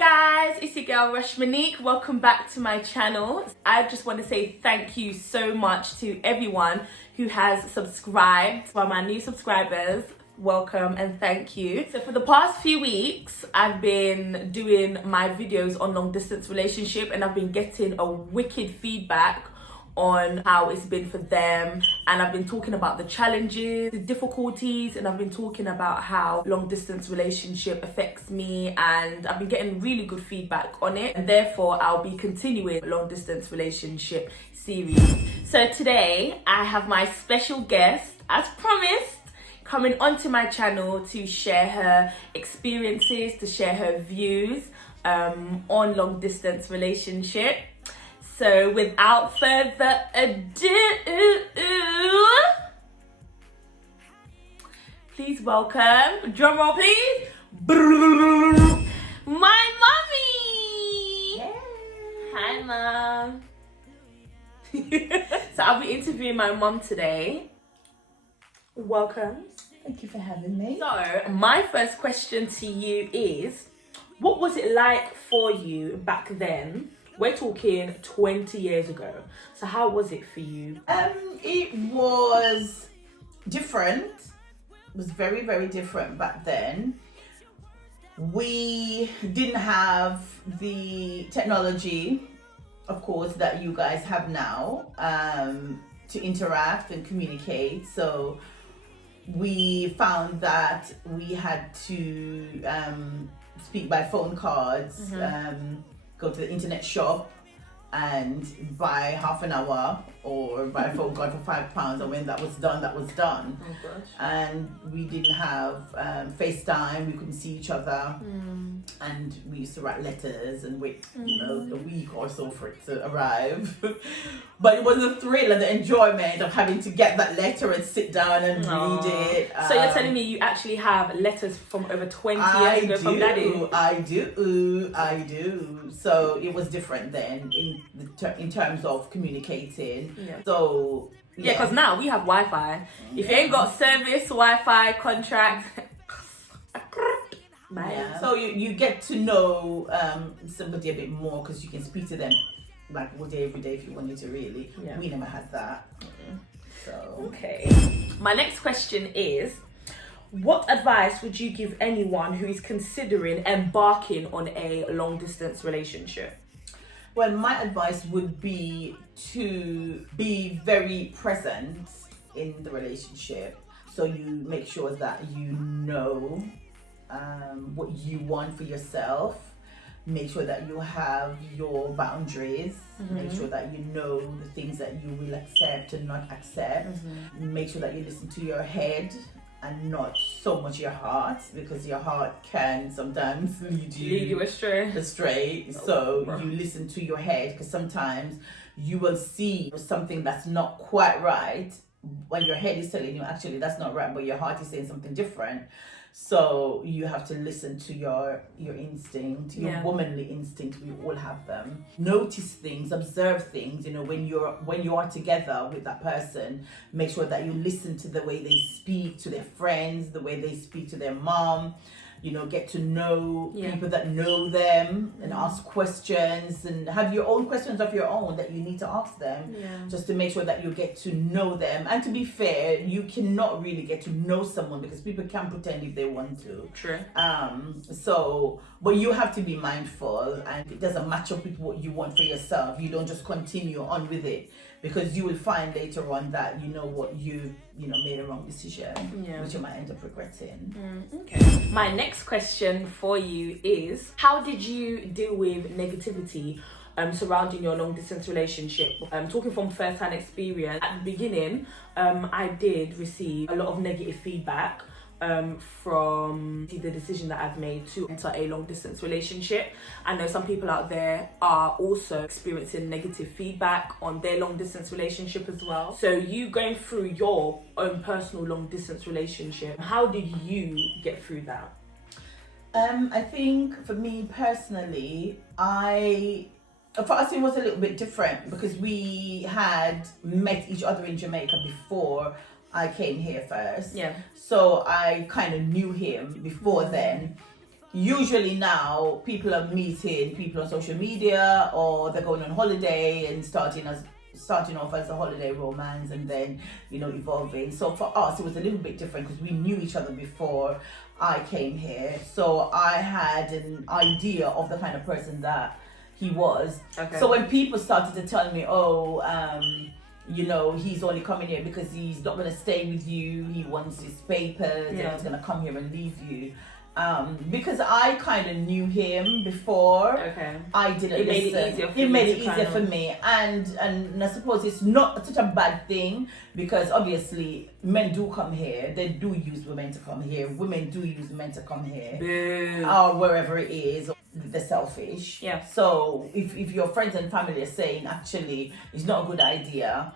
Guys, it's your girl Rashmanique. Welcome back to my channel. I just want to say thank you so much to everyone who has subscribed. For my new subscribers, welcome and thank you. So for the past few weeks, I've been doing my videos on long distance relationship and I've been getting a wicked feedback on how it's been for them, and I've been talking about the challenges, the difficulties, and I've been talking about how long distance relationship affects me, and I've been getting really good feedback on it, and therefore I'll be continuing long distance relationship series. So today I have my special guest, as promised, coming onto my channel to share her experiences, to share her views on long distance relationship. So without further ado, please welcome, drum roll please, my mummy. Yay. Hi mum. So I'll be interviewing my mum today. Welcome. Thank you for having me. So my first question to you is, what was it like for you back then? We're talking 20 years ago. So how was it for you? It was different. It was very, very different back then. We didn't have the technology, of course, that you guys have now to interact and communicate. So we found that we had to speak by phone cards, go to the internet shop and buy half an hour or buy a phone card for £5, and when that was done, that was done. Oh gosh. And we didn't have FaceTime, we couldn't see each other, and we used to write letters and wait a week or so for it to arrive. But it was the thrill and the enjoyment of having to get that letter and sit down and read it. So you're telling me you actually have letters from over 20 years ago from Daddy? I do. So it was different then in terms of communicating. Yeah. So Yeah, because now we have Wi-Fi. If you ain't got service, Wi-Fi, contract, bye. Yeah. So you get to know somebody a bit more because you can speak to them like all day, every day if you wanted to really. Yeah. We never had that. So Okay. My next question is, what advice would you give anyone who is considering embarking on a long distance relationship? well, my advice would be to be very present in the relationship. So you make sure that you know what you want for yourself. Make sure that you have your boundaries. Make sure that you know the things that you will accept and not accept. Make sure that you listen to your head and not so much your heart, because your heart can sometimes lead you astray. So you listen to your head, because sometimes you will see something that's not quite right when your head is telling you actually that's not right, but your heart is saying something different. So you have to listen to your instinct, your womanly instinct. We all have them. Notice things, observe things. You know, when you are together with that person, make sure that you listen to the way they speak to their friends, the way they speak to their mom. You know, get to know people that know them and ask questions, and have your own questions of your own that you need to ask them, just to make sure that you get to know them. And to be fair, you cannot really get to know someone because people can pretend if they want to. True. So, but you have to be mindful, and it doesn't match up with what you want for yourself. You don't just continue on with it, because you will find later on that you made a wrong decision, which you might end up regretting. Okay. My next question for you is, how did you deal with negativity surrounding your long distance relationship? Talking from first-hand experience, at the beginning, I did receive a lot of negative feedback from the decision that I've made to enter a long distance relationship. I know some people out there are also experiencing negative feedback on their long distance relationship as well. So you going through your own personal long distance relationship, how did you get through that? I think for me personally, for us it was a little bit different because we had met each other in Jamaica before I came here first. Yeah. So I kind of knew him before then. usually now people are meeting people on social media, or they're going on holiday and starting off as a holiday romance, and then evolving. So for us it was a little bit different because we knew each other before I came here, so I had an idea of the kind of person that he was. Okay. So when people started to tell me, he's only coming here because he's not going to stay with you, he wants his papers, and he's going to come here and leave you. Because I kind of knew him before, I didn't listen. It made it easier for me, and I suppose it's not such a bad thing, because obviously men do come here, they do use women to come here, women do use men to come here, or wherever it is. They're selfish. Yeah. So if your friends and family are saying actually it's not a good idea,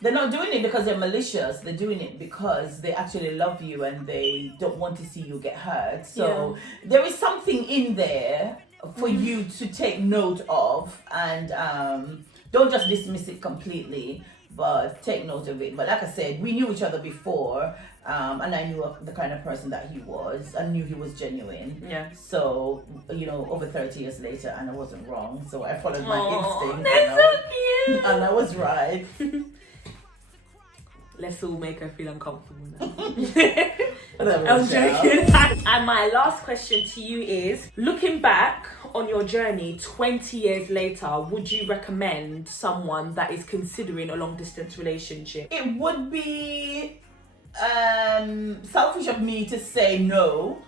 they're not doing it because they're malicious. They're doing it because they actually love you and they don't want to see you get hurt. So there is something in there for you to take note of, and don't just dismiss it completely, but take note of it. But like I said, we knew each other before, and I knew the kind of person that he was. I knew he was genuine. Yeah. So, over 30 years later, and I wasn't wrong. So I followed my instinct. That's so cute. And I was right. Let's all make her feel uncomfortable now. I'm joking. And my last question to you is, looking back on your journey 20 years later, would you recommend someone that is considering a long distance relationship? It would be selfish of me to say no,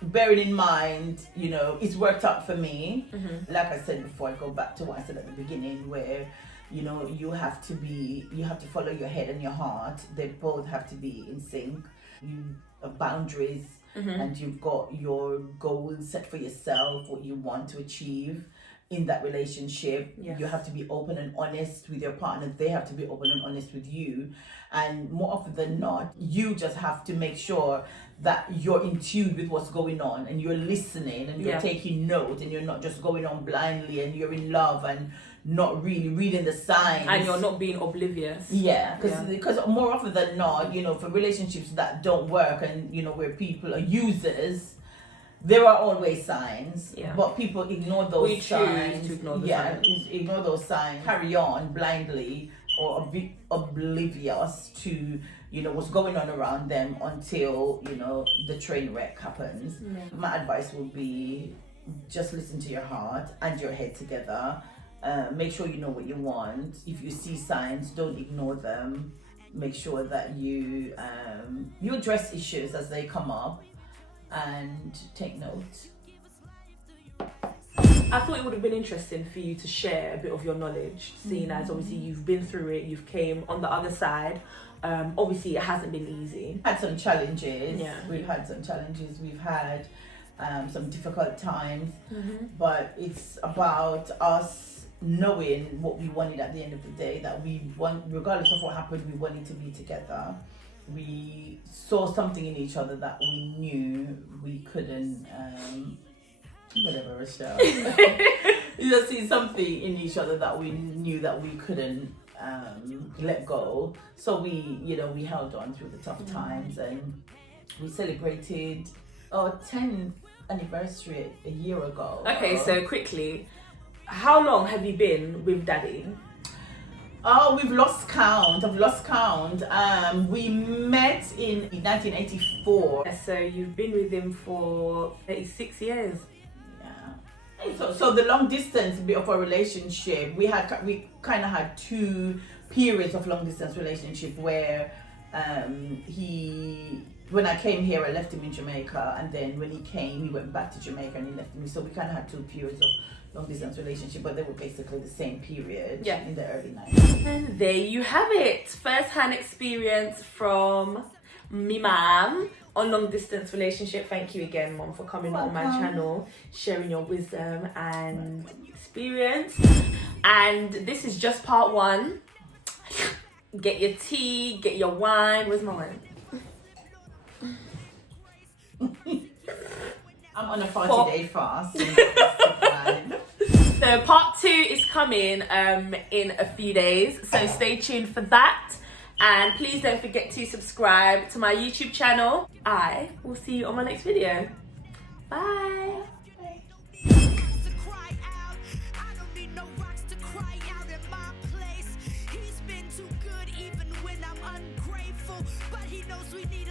bearing in mind, it's worked out for me. Like I said before, I go back to what I said at the beginning, where you have to follow your head and your heart. They both have to be in sync. You have boundaries, and you've got your goals set for yourself, what you want to achieve in that relationship. You have to be open and honest with your partner. They have to be open and honest with you. And more often than not, you just have to make sure that you're in tune with what's going on, and you're listening, and you're taking note, and you're not just going on blindly, and you're in love and not really reading the signs, and you're not being oblivious. Because more often than not, for relationships that don't work, and where people are users, there are always signs, but people ignore those signs. To ignore the signs. Ignore those signs, carry on blindly or oblivious to what's going on around them until the train wreck happens. My advice would be, just listen to your heart and your head together. Make sure you know what you want. If you see signs, don't ignore them. Make sure that you address issues as they come up, and take note. I thought it would have been interesting for you to share a bit of your knowledge, seeing as obviously you've been through it, you've came on the other side. Obviously it hasn't been easy. Had some challenges. We've had some challenges. We've had some difficult times, but it's about us knowing what we wanted at the end of the day, that we want, regardless of what happened, we wanted to be together. We saw something in each other that we knew we couldn't whatever, Rochelle. You just see something in each other that we knew that we couldn't let go. So we held on through the tough times, and we celebrated our 10th anniversary a year ago. Okay, so quickly, how long have you been with Daddy? Oh, we've lost count. I've lost count. We met in 1984. So you've been with him for 36 years. Yeah. So the long distance bit of our relationship, we kind of had two periods of long distance relationship where when I came here, I left him in Jamaica, and then when he came, he went back to Jamaica and he left me. So we kind of had two periods of long distance relationship, but they were basically the same period in the early 90s. And there you have it, first-hand experience from me mom on long distance relationship. Thank you again, Mom, for coming on my channel, sharing your wisdom and experience. And this is just part one. Get your tea, get your wine. Where's my wine? I'm on a 40-day fast. So part 2 is coming in a few days, so stay tuned for that, and please don't forget to subscribe to my YouTube channel. I will see you on my next video. Bye. To cry out, I don't need no rocks to cry out in my place. He's been too good even when I'm ungrateful, but he knows we need